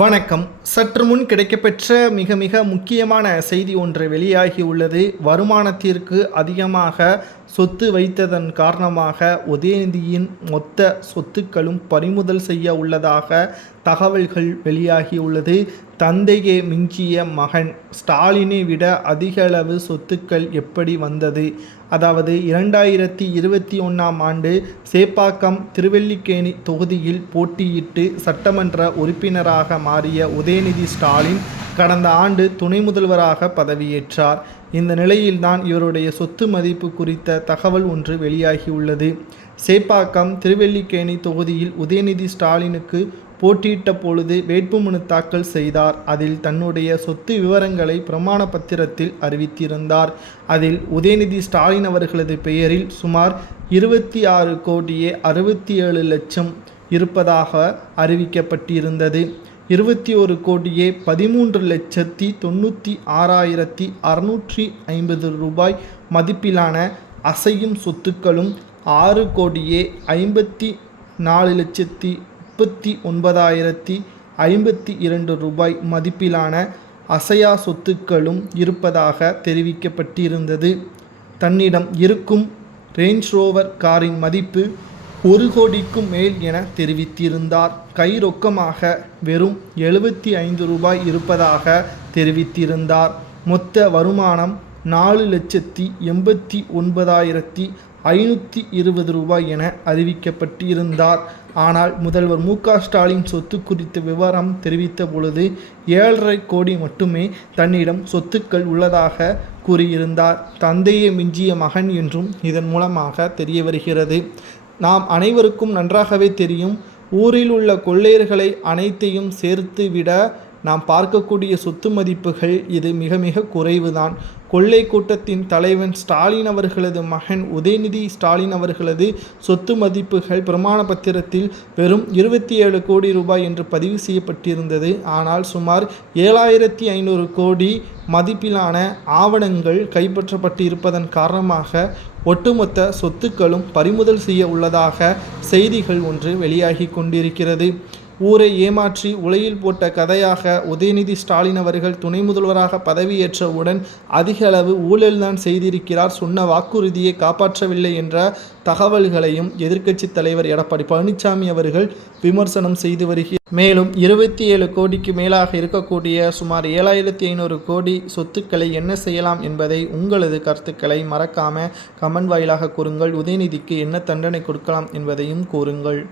வணக்கம். சற்று முன் கிடைக்கப்பெற்ற மிக மிக முக்கியமான செய்தி ஒன்று வெளியாகி உள்ளது. வருமானத்திற்கு அதிகமாக சொத்து வைத்ததன் காரணமாக உதயநிதியின் மொத்த சொத்துக்களும் பறிமுதல் செய்ய உள்ளதாக தகவல்கள் வெளியாகியுள்ளது. தந்தையை மிஞ்சிய மகன் ஸ்டாலினை விட அதிக அளவு சொத்துக்கள் எப்படி வந்தது? அதாவது 2021ஆம் ஆண்டு சேப்பாக்கம் திருவல்லிக்கேணி தொகுதியில் போட்டியிட்டு சட்டமன்ற உறுப்பினராக மாறிய உதயநிதி ஸ்டாலின் கடந்த ஆண்டு துணை முதல்வராக பதவியேற்றார். இந்த நிலையில்தான் இவருடைய சொத்து மதிப்பு குறித்த தகவல் ஒன்று வெளியாகியுள்ளது. சேப்பாக்கம் திருவல்லிக்கேணி தொகுதியில் உதயநிதி ஸ்டாலினுக்கு போட்டியிட்ட பொழுது வேட்புமனு தாக்கல் செய்தார். அதில் தன்னுடைய சொத்து விவரங்களை பிரமாண பத்திரத்தில் அறிவித்திருந்தார். அதில் உதயநிதி ஸ்டாலின் அவர்களது பெயரில் சுமார் 26 கோடியே 67 லட்சம் இருப்பதாக அறிவிக்கப்பட்டிருந்தது. 21 கோடியே 13,96,650 ரூபாய் மதிப்பிலான அசையும் சொத்துக்களும் 6 கோடியே 54,39,052 ரூபாய் மதிப்பிலான அசையா சொத்துக்களும் இருப்பதாக தெரிவிக்கப்பட்டிருந்தது. தன்னிடம் இருக்கும் ரேஞ்ச் ரோவர் காரின் மதிப்பு 1 கோடிக்கும் மேல் என தெரிவித்திருந்தார். கை ரொக்கமாக வெறும் 75 ரூபாய் இருப்பதாக தெரிவித்திருந்தார். மொத்த வருமானம் 4,89,520 ரூபாய் என அறிவிக்கப்பட்டிருந்தார். ஆனால் முதல்வர் மு க ஸ்டாலின் சொத்து குறித்த விவரம் தெரிவித்த பொழுது 7.5 கோடி மட்டுமே தன்னிடம் சொத்துக்கள் உள்ளதாக கூறியிருந்தார். தந்தையை மிஞ்சிய மகன் என்றும் இதன் மூலமாக தெரிய வருகிறது. நாம் அனைவருக்கும் நன்றாகவே தெரியும், ஊரில் உள்ள கொள்ளையர்களை அனைத்தையும் சேர்த்து விட நாம் பார்க்கக்கூடிய சொத்து மதிப்புகள் இது மிக மிக குறைவுதான். கொள்ளை கூட்டத்தின் தலைவன் ஸ்டாலின் அவர்களது மகன் உதயநிதி ஸ்டாலின் அவர்களது சொத்து மதிப்புகள் பிரமாண பத்திரத்தில் வெறும் 27 கோடி ரூபாய் என்று பதிவு செய்யப்பட்டிருந்தது. ஆனால் சுமார் 7,500 கோடி மதிப்பிலான ஆவணங்கள் கைப்பற்றப்பட்டு இருப்பதன் காரணமாக ஒட்டுமொத்த சொத்துக்களும் பறிமுதல் செய்ய உள்ளதாக செய்திகள் ஒன்று வெளியாகி கொண்டிருக்கிறது. ஊரை ஏமாற்றி உலையில் போட்ட கதையாக உதயநிதி ஸ்டாலின் அவர்கள் துணை முதல்வராக பதவியேற்றவுடன் அதிக அளவு ஊழல்தான் செய்திருக்கிறார், சொன்ன வாக்குறுதியை காப்பாற்றவில்லை என்ற தகவல்களையும் எதிர்க்கட்சி தலைவர் எடப்பாடி பழனிசாமி அவர்கள் விமர்சனம் செய்து வருகிறார். மேலும் 27 கோடிக்கு மேலாக இருக்கக்கூடிய சுமார் 7,500 கோடி சொத்துக்களை என்ன செய்யலாம் என்பதை உங்களது கருத்துக்களை மறக்காம கமெண்ட் வாயிலாக கூறுங்கள். உதயநிதிக்கு என்ன தண்டனை கொடுக்கலாம் என்பதையும் கூறுங்கள்.